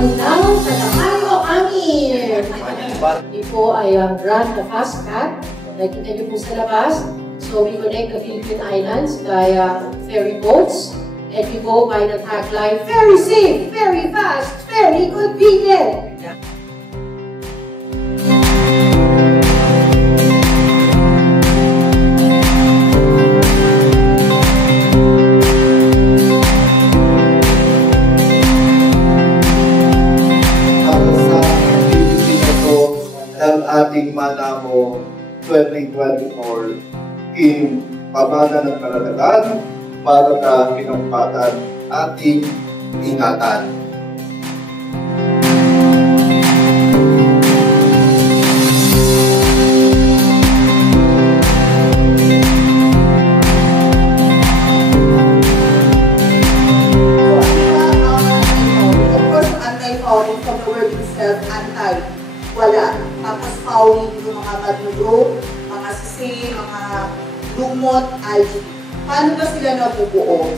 Hello, Kalamayo Amir! Ito po ay ang brand na Fastcat. Nakita niyo po sa labas. So we connect the Philippine Islands via ferry boats. And we go by the tagline, very safe, very fast, very convenient. Ng ating Manamo 2024 Team Pamana ng Karagatan para sa pinampatan ating ingatan. Of course, anti-fouling from the word itself, anti. Wala. Tapos fouling yung mga madugro, mga sisi, mga lumot, algae. Paano ba sila nabubuo?